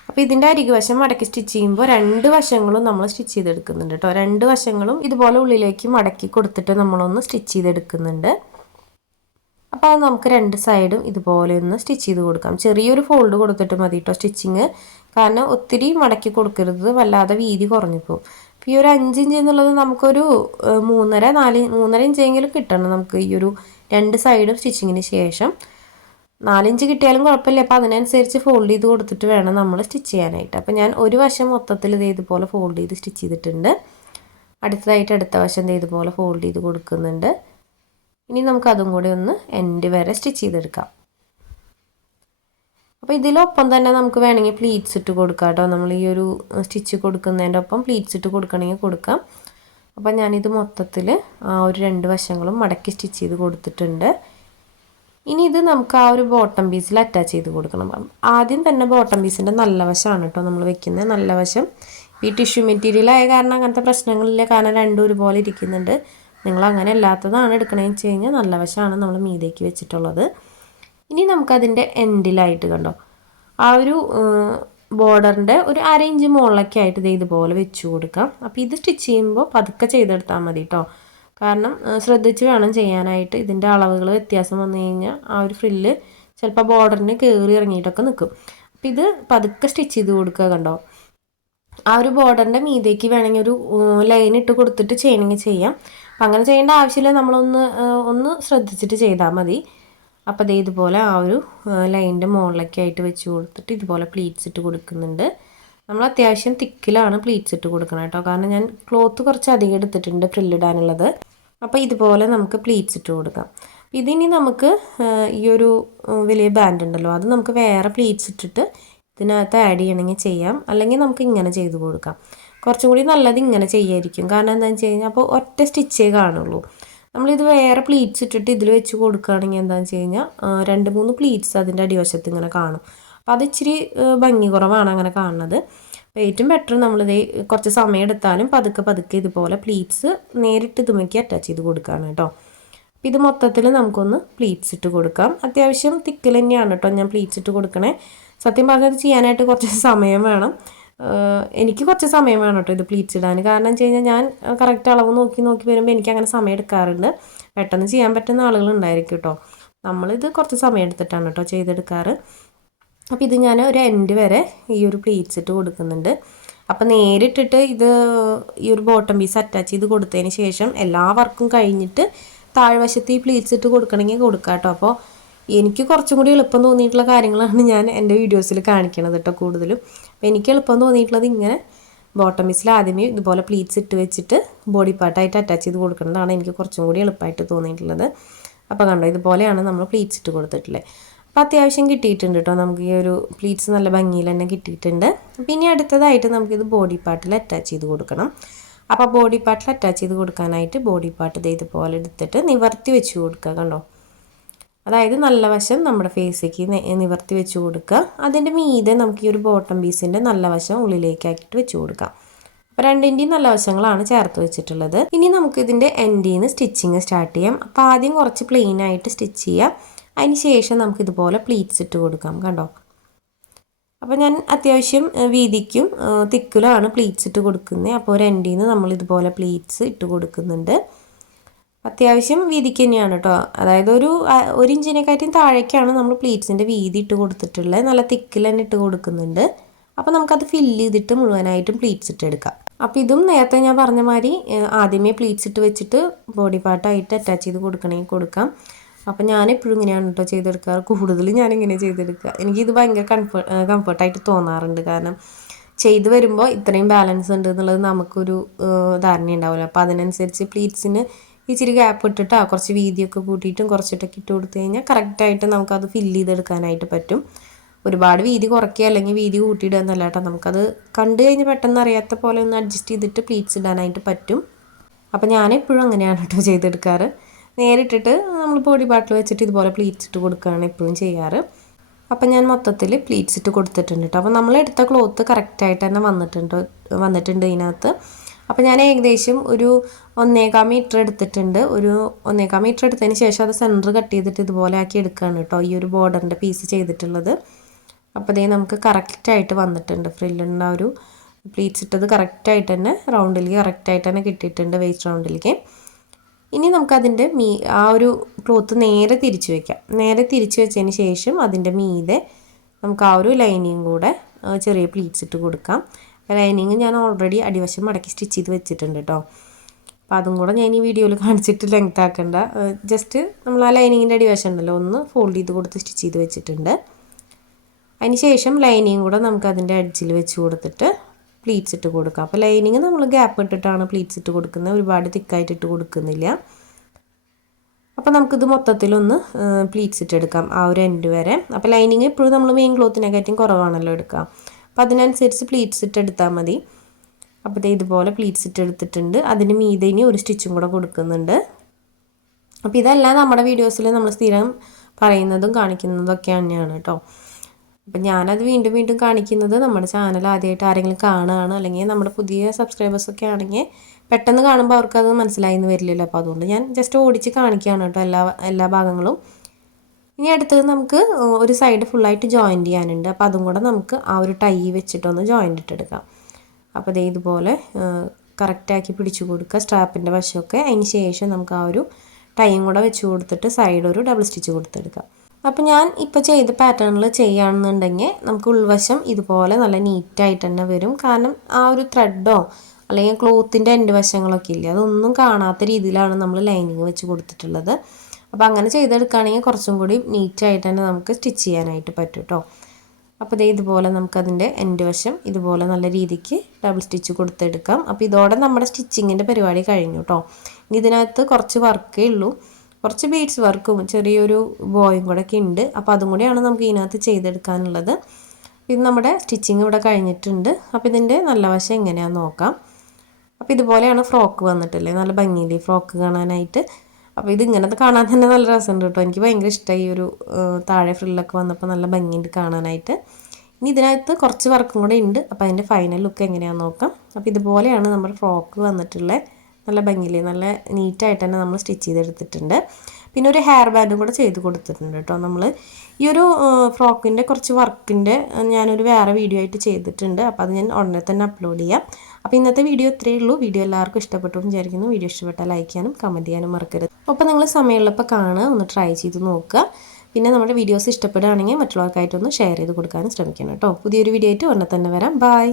അപ്പോൾ ഇതിന്റെ അരികു വശം മടക്കി സ്റ്റിച്ച് ചെയ്യുമ്പോൾ രണ്ട് വശങ്ങളും നമ്മൾ സ്റ്റിച്ച് ചെയ്തെടുക്കുന്നുണ്ട് കേട്ടോ രണ്ട് വശങ്ങളും ഇതുപോലെ ഉള്ളിലേക്ക് മടക്കി കൊടുത്തിട്ട് നമ്മളൊന്ന് സ്റ്റിച്ച് ചെയ്തെടുക്കുന്നുണ്ട്. അപ്പോൾ അത് നമുക്ക് രണ്ട് സൈഡും ഇതുപോലെ ഒന്ന് സ്റ്റിച്ച് ചെയ്ത് കൊടുക്കാം. ചെറിയൊരു ഫോൾഡ് കൊടുത്തിട്ട് മതി കേട്ടോ സ്റ്റിച്ചിങ് കാരണം ഒത്തിരി മടക്കി കൊടുക്കരുത് വല്ലാതെ വീതി കുറഞ്ഞു പോകും ഈ ഒരു അഞ്ച് ഇഞ്ച് എന്നുള്ളത് നമുക്കൊരു മൂന്നര നാല് മൂന്നര ഇഞ്ചെങ്കിലും കിട്ടണം നമുക്ക് ഈ ഒരു രണ്ട് സൈഡും സ്റ്റിച്ചിങ്ങിന് ശേഷം നാലിഞ്ച് കിട്ടിയാലും കുഴപ്പമില്ല. അപ്പോൾ അതിനനുസരിച്ച് ഫോൾഡ് ചെയ്ത് കൊടുത്തിട്ട് വേണം നമ്മൾ സ്റ്റിച്ച് ചെയ്യാനായിട്ട്. അപ്പോൾ ഞാൻ ഒരു വശം മൊത്തത്തിൽ ഇത് ഇതുപോലെ ഫോൾഡ് ചെയ്ത് സ്റ്റിച്ച് ചെയ്തിട്ടുണ്ട്. അടുത്തതായിട്ട് അടുത്ത വശം ഇത് ഇതുപോലെ ഫോൾഡ് ചെയ്ത് കൊടുക്കുന്നുണ്ട്. ഇനി നമുക്ക് അതും കൂടി ഒന്ന് എൻഡ് വരെ സ്റ്റിച്ച് ചെയ്തെടുക്കാം. അപ്പോൾ ഇതിലൊപ്പം തന്നെ നമുക്ക് വേണമെങ്കിൽ പ്ലീറ്റ്സ് ഇട്ട് കൊടുക്കാം കേട്ടോ. നമ്മൾ ഈ ഒരു സ്റ്റിച്ച് കൊടുക്കുന്നതിന്റെ ഒപ്പം പ്ലീറ്റ്സ് ഇട്ട് കൊടുക്കണമെങ്കിൽ കൊടുക്കാം. അപ്പോൾ ഞാനിത് മൊത്തത്തിൽ ആ ഒരു രണ്ട് വശങ്ങളും മടക്കി സ്റ്റിച്ച് ചെയ്ത് കൊടുത്തിട്ടുണ്ട്. ഇനി ഇത് നമുക്ക് ആ ഒരു ബോട്ടം പീസിൽ അറ്റാച്ച് ചെയ്ത് കൊടുക്കണം. ആദ്യം തന്നെ ബോട്ടം പീസിന്റെ നല്ല വശമാണ് കേട്ടോ നമ്മൾ വെക്കുന്നത് നല്ല വശം. ഈ ടിഷ്യൂ മെറ്റീരിയൽ ആയ കാരണം അങ്ങനത്തെ പ്രശ്നങ്ങളില്ല. കാരണം രണ്ടും ഒരുപോലെ ഇരിക്കുന്നുണ്ട്. നിങ്ങൾ അങ്ങനെ അല്ലാത്തതാണ് എടുക്കണമെന്ന് വെച്ച് കഴിഞ്ഞാൽ നല്ല വശമാണ് നമ്മൾ മീതേക്ക് വെച്ചിട്ടുള്ളത്. ഇനി നമുക്കതിന്റെ എൻഡിലായിട്ട് കണ്ടോ? ആ ഒരു ബോർഡറിന്റെ ഒരു അര ഇഞ്ച് മുകളിലൊക്കെ ആയിട്ട് ഇത് ഇതുപോലെ വെച്ച് കൊടുക്കാം. അപ്പോൾ ഇത് സ്റ്റിച്ച് ചെയ്യുമ്പോൾ പതുക്കെ ചെയ്തെടുത്താൽ മതി കേട്ടോ കാരണം ശ്രദ്ധിച്ച് വേണം ചെയ്യാനായിട്ട്. ഇതിന്റെ അളവുകൾ വ്യത്യാസം വന്നു കഴിഞ്ഞാൽ ആ ഒരു ഫ്രില്ല് ചിലപ്പോൾ ബോർഡറിന് കയറി ഇറങ്ങിയിട്ടൊക്കെ നിൽക്കും അപ്പോൾ ഇത് പതുക്കെ സ്റ്റിച്ച് ചെയ്ത് കൊടുക്കുക കണ്ടോ. ആ ഒരു ബോർഡറിന്റെ മീതേക്ക് വേണമെങ്കിൽ ഒരു ലൈൻ ഇട്ട് കൊടുത്തിട്ട് ചെയ്യണമെങ്കിൽ ചെയ്യാം. അപ്പം അങ്ങനെ ചെയ്യേണ്ട ആവശ്യമില്ല. നമ്മളൊന്ന് ഒന്ന് ശ്രദ്ധിച്ചിട്ട് ചെയ്താൽ മതി. അപ്പോൾ അതേ ഇതുപോലെ ആ ഒരു ലൈനിന്റെ മുകളിലൊക്കെ ആയിട്ട് വെച്ച് കൊടുത്തിട്ട് ഇതുപോലെ പ്ലീറ്റ്സ് ഇട്ട് കൊടുക്കുന്നുണ്ട്. നമ്മൾ അത്യാവശ്യം തിക്കിലാണ് പ്ലീറ്റ്സ് ഇട്ട് കൊടുക്കണം കേട്ടോ. കാരണം ഞാൻ ക്ലോത്ത് കുറച്ച് അധികം എടുത്തിട്ടുണ്ട് ഫ്രില്ലിടാനുള്ളത്. അപ്പോൾ ഇതുപോലെ നമുക്ക് പ്ലീറ്റ്സ് ഇട്ട് കൊടുക്കാം. ഇതിനി നമുക്ക് ഈ ഒരു വലിയ ബാൻഡ് ഉണ്ടല്ലോ അത് നമുക്ക് വേറെ പ്ലീറ്റ്സ് ഇട്ടിട്ട് ഇതിനകത്ത് ആഡ് ചെയ്യണമെങ്കിൽ ചെയ്യാം. അല്ലെങ്കിൽ നമുക്ക് ഇങ്ങനെ ചെയ്ത് കൊടുക്കാം. കുറച്ചും കൂടി നല്ലത് ഇങ്ങനെ ചെയ്യായിരിക്കും. കാരണം എന്താണെന്ന് വെച്ച് കഴിഞ്ഞാൽ അപ്പോൾ ഒറ്റ സ്റ്റിച്ചേ കാണുള്ളൂ. നമ്മളിത് വേറെ പ്ലീറ്റ്സ് ഇട്ടിട്ട് ഇതിൽ വെച്ച് കൊടുക്കുകയാണെങ്കിൽ എന്താണെന്ന് വെച്ച് കഴിഞ്ഞാൽ രണ്ട് മൂന്ന് പ്ലീറ്റ്സ് അതിന്റെ അടിവശത്ത് ഇങ്ങനെ കാണും. അപ്പോൾ അത് ഇച്ചിരി ഭംഗി കുറവാണ് അങ്ങനെ കാണുന്നത്. അപ്പോൾ ഏറ്റവും ബെറ്റർ നമ്മളിത് കുറച്ച് സമയം എടുത്താലും പതുക്കെ പതുക്കെ ഇതുപോലെ പ്ലീറ്റ്സ് നേരിട്ട് ഇതുമേക്ക് അറ്റാച്ച് ചെയ്ത് കൊടുക്കുകയാണ് കേട്ടോ. അപ്പോൾ ഇത് മൊത്തത്തിൽ നമുക്കൊന്ന് പ്ലീറ്റ്സ് ഇട്ട് കൊടുക്കാം. അത്യാവശ്യം തിക്കിൽ തന്നെയാണ് കേട്ടോ ഞാൻ പ്ലീറ്റ്സ് ഇട്ട് കൊടുക്കണേ. സത്യം പറഞ്ഞത് ചെയ്യാനായിട്ട് കുറച്ച് സമയം വേണം. എനിക്ക് കുറച്ച് സമയം വേണം കേട്ടോ ഇത് പ്ലീറ്റ്സ് ഇടാൻ. കാരണം വെച്ച് കഴിഞ്ഞാൽ ഞാൻ കറക്റ്റ് അളവ് നോക്കി നോക്കി വരുമ്പോൾ എനിക്ക് അങ്ങനെ സമയം എടുക്കാറുണ്ട്. പെട്ടെന്ന് ചെയ്യാൻ പറ്റുന്ന ആളുകൾ ഉണ്ടായിരിക്കും കേട്ടോ. നമ്മളിത് കുറച്ച് സമയം എടുത്തിട്ടാണ് കേട്ടോ ചെയ്തെടുക്കാറ്. അപ്പോൾ ഇത് ഞാൻ ഒരു എൻഡ് വരെ ഈ ഒരു പ്ലീറ്റ്സ് ഇട്ട് കൊടുക്കുന്നുണ്ട്. അപ്പം നേരിട്ടിട്ട് ഇത് ഈ ഒരു ബോട്ടം പീസ് അറ്റാച്ച് ചെയ്ത് കൊടുത്തതിന് ശേഷം എല്ലാ വർക്കും കഴിഞ്ഞിട്ട് താഴ്വശത്ത് ഈ പ്ലീറ്റ്സ് ഇട്ട് കൊടുക്കണമെങ്കിൽ കൊടുക്കാം കേട്ടോ. അപ്പോൾ എനിക്ക് കുറച്ചും കൂടി എളുപ്പം തോന്നിയിട്ടുള്ള കാര്യങ്ങളാണ് ഞാൻ എന്റെ വീഡിയോസിൽ കാണിക്കണത് കേട്ടോ കൂടുതലും. അപ്പോൾ എനിക്ക് എളുപ്പം തോന്നിയിട്ടുള്ളത് ഇങ്ങനെ ബോട്ടം പീസിൽ ആദ്യമേ ഇതുപോലെ പ്ലീറ്റ്സ് ഇട്ട് വെച്ചിട്ട് ബോഡി പാർട്ടായിട്ട് അറ്റാച്ച് ചെയ്ത് കൊടുക്കുന്നതാണ് എനിക്ക് കുറച്ചും കൂടി എളുപ്പമായിട്ട് തോന്നിയിട്ടുള്ളത്. അപ്പോൾ കണ്ടോ ഇതുപോലെയാണ് നമ്മൾ പ്ലീറ്റ്സ് ഇട്ട് കൊടുത്തിട്ടുള്ളത്. അപ്പോൾ അത്യാവശ്യം കിട്ടിയിട്ടുണ്ട് കേട്ടോ. നമുക്ക് ഈ ഒരു പ്ലീറ്റ്സ് നല്ല ഭംഗിയിൽ തന്നെ കിട്ടിയിട്ടുണ്ട്. പിന്നെ അടുത്തതായിട്ട് നമുക്കിത് ബോഡി പാർട്ടിൽ അറ്റാച്ച് ചെയ്ത് കൊടുക്കണം. അപ്പോൾ ബോഡി പാർട്ടിൽ അറ്റാച്ച് ചെയ്ത് കൊടുക്കാനായിട്ട് ബോഡി പാർട്ട് ഇതുപോലെ എടുത്തിട്ട് നിവർത്തി വെച്ച് കൊടുക്കുക കണ്ടോ? അതായത് നല്ല വശം നമ്മുടെ ഫേസിലേക്ക് നിവർത്തി വെച്ച് കൊടുക്കുക. അതിന്റെ മീതെ നമുക്ക് ഈ ഒരു ബോട്ടം പീസിന്റെ നല്ല വശം ഉള്ളിലേക്കാക്കിയിട്ട് വെച്ച് കൊടുക്കാം. അപ്പോൾ രണ്ടിന്റെയും നല്ല വശങ്ങളാണ് ചേർത്ത് വെച്ചിട്ടുള്ളത്. ഇനി നമുക്ക് ഇതിന്റെ എൻഡിൽ നിന്ന് സ്റ്റിച്ചിങ് സ്റ്റാർട്ട് ചെയ്യാം. അപ്പോൾ ആദ്യം കുറച്ച് പ്ലെയിൻ ആയിട്ട് സ്റ്റിച്ച് ചെയ്യാം. അതിന് ശേഷം നമുക്ക് ഇതുപോലെ പ്ലീറ്റ്സ് ഇട്ട് കൊടുക്കാം കണ്ടോ? അപ്പോൾ ഞാൻ അത്യാവശ്യം വീതിക്കും തിക്കിലാണ് പ്ലീറ്റ്സ് ഇട്ട് കൊടുക്കുന്നത് അപ്പോൾ ഒരു എൻഡിൽ നിന്ന് നമ്മൾ ഇതുപോലെ പ്ലീറ്റ്സ് ഇട്ട് കൊടുക്കുന്നുണ്ട്. അത്യാവശ്യം വീതിക്ക് തന്നെയാണ് കേട്ടോ അതായത് ഒരു ഒരു ഇഞ്ചിനെക്കാട്ടിയും താഴേക്കാണ് നമ്മൾ പ്ലീറ്റ്സിന്റെ വീതി ഇട്ട് കൊടുത്തിട്ടുള്ളത്. നല്ല തിക്കിൽ തന്നെ ഇട്ട് കൊടുക്കുന്നുണ്ട്. അപ്പോൾ നമുക്കത് ഫില്ല് ചെയ്തിട്ട് മുഴുവനായിട്ടും പ്ലീറ്റ്സ് ഇട്ട് എടുക്കാം. അപ്പോൾ ഇതും നേരത്തെ ഞാൻ പറഞ്ഞ മാതിരി ആദ്യമേ പ്ലീറ്റ്സ് ഇട്ട് വെച്ചിട്ട് ബോഡി പാർട്ടായിട്ട് അറ്റാച്ച് ചെയ്ത് കൊടുക്കണമെങ്കിൽ കൊടുക്കാം. അപ്പം ഞാനെപ്പോഴും ഇങ്ങനെയാണ് കേട്ടോ ചെയ്തെടുക്കാറ്. കൂടുതൽ ഞാനിങ്ങനെ ചെയ്തെടുക്കുക. എനിക്കിത് ഭയങ്കര കംഫർട്ട് കംഫർട്ടായിട്ട് തോന്നാറുണ്ട്. കാരണം ചെയ്ത് വരുമ്പോൾ ഇത്രയും ബാലൻസ് ഉണ്ട് എന്നുള്ളത് നമുക്കൊരു ധാരണ ഉണ്ടാവില്ല അപ്പോൾ അതിനനുസരിച്ച് പ്ലീറ്റ്സിന് ഇച്ചിരി ഗ്യാപ്പ് ഇട്ടിട്ട് കുറച്ച് വീതിയൊക്കെ കൂട്ടിയിട്ടും കുറച്ചിട്ടൊക്കെ ഇട്ട് കൊടുത്തു കഴിഞ്ഞാൽ കറക്റ്റായിട്ട് നമുക്കത് ഫില്ല് ചെയ്തെടുക്കാനായിട്ട് പറ്റും. ഒരുപാട് വീതി കുറയ്ക്കുക അല്ലെങ്കിൽ വീതി കൂട്ടിയിടുക എന്നല്ല കേട്ടോ. നമുക്കത് കണ്ടു കഴിഞ്ഞ് പെട്ടെന്ന് അറിയാത്ത പോലെ ഒന്ന് അഡ്ജസ്റ്റ് ചെയ്തിട്ട് പ്ലീറ്റ്സ് ഇടാനായിട്ട് പറ്റും. അപ്പോൾ ഞാനെപ്പോഴും അങ്ങനെയാണ് കേട്ടോ ചെയ്തെടുക്കാറ്. നേരിട്ടിട്ട് നമ്മൾ ബോഡി പാർട്ടിൽ വെച്ചിട്ട് ഇതുപോലെ പ്ലീറ്റ്സ് ഇട്ട് കൊടുക്കുകയാണ് എപ്പോഴും ചെയ്യാറ്. അപ്പം ഞാൻ മൊത്തത്തിൽ പ്ലീറ്റ്സ് ഇട്ട് കൊടുത്തിട്ടുണ്ട് കേട്ടോ. അപ്പോൾ നമ്മൾ എടുത്ത ക്ലോത്ത് കറക്റ്റായിട്ട് തന്നെ വന്നിട്ടുണ്ട് വന്നിട്ടുണ്ട് ഇതിനകത്ത്. അപ്പോൾ ഞാൻ ഏകദേശം ഒരു ഒന്നേകാൽ മീറ്റർ എടുത്തിട്ടുണ്ട്. ഒരു ഒന്നേകാൽ മീറ്റർ എടുത്തതിന് ശേഷം അത് സെന്റർ കട്ട് ചെയ്തിട്ട് ഇതുപോലെ ആക്കി എടുക്കുകയാണ് കേട്ടോ ഈ ഒരു ബോർഡറിന്റെ പീസ് ചെയ്തിട്ടുള്ളത്. അപ്പോൾ അതേ നമുക്ക് കറക്റ്റായിട്ട് വന്നിട്ടുണ്ട്. ഫ്രില്ലിന്റെ ആ ഒരു പ്ലീറ്റ്സ് ഇട്ടത് കറക്റ്റായിട്ട് തന്നെ റൗണ്ടിലേക്ക് കറക്റ്റായിട്ട് തന്നെ കിട്ടിയിട്ടുണ്ട് വേസ്റ്റ് റൗണ്ടിലേക്ക് ഇനി നമുക്കതിന്റെ മീ ആ ഒരു ക്ലോത്ത് നേരെ തിരിച്ചു വയ്ക്കാം നേരെ തിരിച്ചു വെച്ചതിന് ശേഷം അതിന്റെ മീതെ നമുക്ക് ആ ഒരു ലൈനിങ് കൂടെ ചെറിയ പ്ലീറ്റ്സ് ഇട്ട് കൊടുക്കാം. ലൈനിങ് ഞാൻ ഓൾറെഡി അടിവശം മടക്കി സ്റ്റിച്ച് ചെയ്ത് വെച്ചിട്ടുണ്ട് കേട്ടോ അപ്പോൾ അതും കൂടെ ഞാൻ ഈ വീഡിയോയിൽ കാണിച്ചിട്ട് ലെങ്ത് ആക്കണ്ട. ജസ്റ്റ് നമ്മൾ ആ ലൈനിങ്ങിന്റെ അടിവശം ഉണ്ടല്ലോ ഒന്ന് ഫോൾഡ് ചെയ്ത് കൊടുത്ത് സ്റ്റിച്ച് ചെയ്ത് വെച്ചിട്ടുണ്ട്. അതിന് ശേഷം ലൈനിങ് കൂടെ നമുക്ക് അതിന്റെ അഡ്ജിൽ വെച്ച് കൊടുത്തിട്ട് പ്ലീറ്റ്സ് ഇട്ട് കൊടുക്കാം. അപ്പോൾ ലൈനിങ് നമ്മൾ ഗ്യാപ്പ് ഇട്ടിട്ടാണ് പ്ലീറ്റ്സ് ഇട്ട് കൊടുക്കുന്നത്. ഒരുപാട് തിക്കായിട്ട് ഇട്ട് കൊടുക്കുന്നില്ല. അപ്പോൾ നമുക്കിത് മൊത്തത്തിലൊന്ന് പ്ലീറ്റ്സ് ഇട്ടെടുക്കാം ആ ഒരു എൻഡ് വരെ. അപ്പോൾ ലൈനിങ് എപ്പോഴും നമ്മൾ മെയിൻ ക്ലോത്തിനെക്കാറ്റും കുറവാണല്ലോ എടുക്കാം. അപ്പോൾ അതിനനുസരിച്ച് പ്ലീറ്റ്സ് ഇട്ട് എടുത്താൽ മതി. അപ്പോൾ ഇതുപോലെ പ്ലീറ്റ്സ് ഇട്ട് എടുത്തിട്ടുണ്ട്. അതിന് മീതെ ഇനി ഒരു സ്റ്റിച്ചും കൂടെ കൊടുക്കുന്നുണ്ട്. അപ്പോൾ ഇതെല്ലാം നമ്മുടെ വീഡിയോസിൽ നമ്മൾ സ്ഥിരം പറയുന്നതും കാണിക്കുന്നതും ഒക്കെ തന്നെയാണ് കേട്ടോ. അപ്പം ഞാനത് വീണ്ടും വീണ്ടും കാണിക്കുന്നത് നമ്മുടെ ചാനൽ ആദ്യമായിട്ട് ആരെങ്കിലും കാണുകയാണ് അല്ലെങ്കിൽ നമ്മുടെ പുതിയ സബ്സ്ക്രൈബേഴ്സൊക്കെ ആണെങ്കിൽ പെട്ടെന്ന് കാണുമ്പോൾ അവർക്കത് മനസ്സിലായി എന്ന് വരില്ലല്ലോ. അപ്പോൾ അതുകൊണ്ട് ഞാൻ ജസ്റ്റ് ഓടിച്ച് കാണിക്കുകയാണ് കേട്ടോ എല്ലാ എല്ലാ ഭാഗങ്ങളും. ഇനി അടുത്തത് നമുക്ക് ഒരു സൈഡ് ഫുള്ളായിട്ട് ജോയിന്റ് ചെയ്യാനുണ്ട്. അപ്പോൾ അതും കൂടെ നമുക്ക് ആ ഒരു ടൈ വെച്ചിട്ടൊന്ന് ജോയിന്റ് ഇട്ടെടുക്കാം. അപ്പോൾ അതേ ഇതുപോലെ കറക്റ്റാക്കി പിടിച്ചു കൊടുക്കുക. സ്ട്രാപ്പിന്റെ വശമൊക്കെ. അതിന് ശേഷം നമുക്ക് ആ ഒരു ടൈയും കൂടെ വെച്ച് കൊടുത്തിട്ട് സൈഡ് ഒരു ഡബിൾ സ്റ്റിച്ച് കൊടുത്തെടുക്കാം. അപ്പോൾ ഞാൻ ഇപ്പോൾ ചെയ്ത പാറ്റേണിൽ ചെയ്യുകയാണെന്നുണ്ടെങ്കിൽ നമുക്ക് ഉൾവശം ഇതുപോലെ നല്ല നീറ്റായിട്ട് തന്നെ വരും. കാരണം ആ ഒരു ത്രെഡോ അല്ലെങ്കിൽ ക്ലോത്തിന്റെ എന്റെ വശങ്ങളൊക്കെ ഇല്ല അതൊന്നും കാണാത്ത രീതിയിലാണ് നമ്മൾ ലൈനിങ് വെച്ച് കൊടുത്തിട്ടുള്ളത്. അപ്പോൾ അങ്ങനെ ചെയ്തെടുക്കുകയാണെങ്കിൽ കുറച്ചും കൂടി നീറ്റായിട്ട് തന്നെ നമുക്ക് സ്റ്റിച്ച് ചെയ്യാനായിട്ട് പറ്റും കേട്ടോ അപ്പോൾ ഇതേ ഇതുപോലെ നമുക്കതിന്റെ എന്റെ വശം ഇതുപോലെ നല്ല രീതിക്ക് ഡബിൾ സ്റ്റിച്ച് കൊടുത്തെടുക്കാം. അപ്പോൾ ഇതോടെ നമ്മുടെ സ്റ്റിച്ചിങ്ങിന്റെ പരിപാടി കഴിഞ്ഞു കേട്ടോ ഇനി ഇതിനകത്ത് കുറച്ച് വർക്കേ ഉള്ളൂ. കുറച്ച് ബീഡ്സ് വർക്കും ചെറിയൊരു ബോയും കൂടെ ഒക്കെ ഉണ്ട്. അപ്പോൾ അതും കൂടിയാണ് നമുക്ക് ഇതിനകത്ത് ചെയ്തെടുക്കാനുള്ളത്. ഇത് നമ്മുടെ സ്റ്റിച്ചിങ് ഇവിടെ കഴിഞ്ഞിട്ടുണ്ട്. അപ്പോൾ ഇതിന്റെ നല്ല വശം എങ്ങനെയാണെന്ന് നോക്കാം. അപ്പോൾ ഇതുപോലെയാണ് ഫ്രോക്ക് വന്നിട്ടല്ലേ? നല്ല ഭംഗിയില്ലേ? ഫ്രോക്ക് കാണാനായിട്ട്. അപ്പോൾ ഇത് ഇങ്ങനത്തെ കാണാൻ തന്നെ നല്ല രസമുണ്ട് കേട്ടോ. എനിക്ക് ഭയങ്കര ഇഷ്ടമായി ഈ ഒരു താഴെ ഫ്രില്ലൊക്കെ വന്നപ്പോൾ നല്ല ഭംഗിയുണ്ട് കാണാനായിട്ട്. ഇനി ഇതിനകത്ത് കുറച്ച് വർക്കും കൂടെ ഉണ്ട്. അപ്പോൾ അതിന്റെ ഫൈനൽ ലുക്ക് എങ്ങനെയാണെന്ന് നോക്കാം. അപ്പോൾ ഇതുപോലെയാണ് നമ്മുടെ ഫ്രോക്ക് വന്നിട്ടുള്ളത് നല്ല ഭംഗിയിൽ നല്ല നീറ്റായിട്ട് തന്നെ നമ്മൾ സ്റ്റിച്ച് ചെയ്തെടുത്തിട്ടുണ്ട്. പിന്നെ ഒരു ഹെയർ ബാൻഡും കൂടെ ചെയ്ത് കൊടുത്തിട്ടുണ്ട് കേട്ടോ നമ്മൾ ഈ ഒരു ഫ്രോക്കിന്റെ കുറച്ച് വർക്കിന്റെ ഞാനൊരു വേറെ വീഡിയോ ആയിട്ട് ചെയ്തിട്ടുണ്ട്. അപ്പോൾ അത് ഞാൻ ഉടനെ തന്നെ അപ്ലോഡ് ചെയ്യാം. അപ്പോൾ ഇന്നത്തെ വീഡിയോ ഇത്രയേ ഉള്ളൂ. വീഡിയോ എല്ലാവർക്കും ഇഷ്ടപ്പെട്ടു എന്ന് വിചാരിക്കുന്നു. വീഡിയോ ഇഷ്ടപ്പെട്ടാൽ ലൈക്ക് ചെയ്യാനും കമന്റ് ചെയ്യാനും മറക്കരുത്. അപ്പോൾ നിങ്ങൾ സമയമുള്ളപ്പോൾ കാണുക ഒന്ന് ട്രൈ ചെയ്ത് നോക്കുക. പിന്നെ നമ്മുടെ വീഡിയോസ് ഇഷ്ടപ്പെടുകയാണെങ്കിൽ മറ്റുള്ളവർക്കായിട്ടൊന്ന് ഷെയർ ചെയ്ത് കൊടുക്കാനും ശ്രമിക്കണം കേട്ടോ. പുതിയൊരു വീഡിയോ ആയിട്ട് ഉടനെ തന്നെ വരാം. ബൈ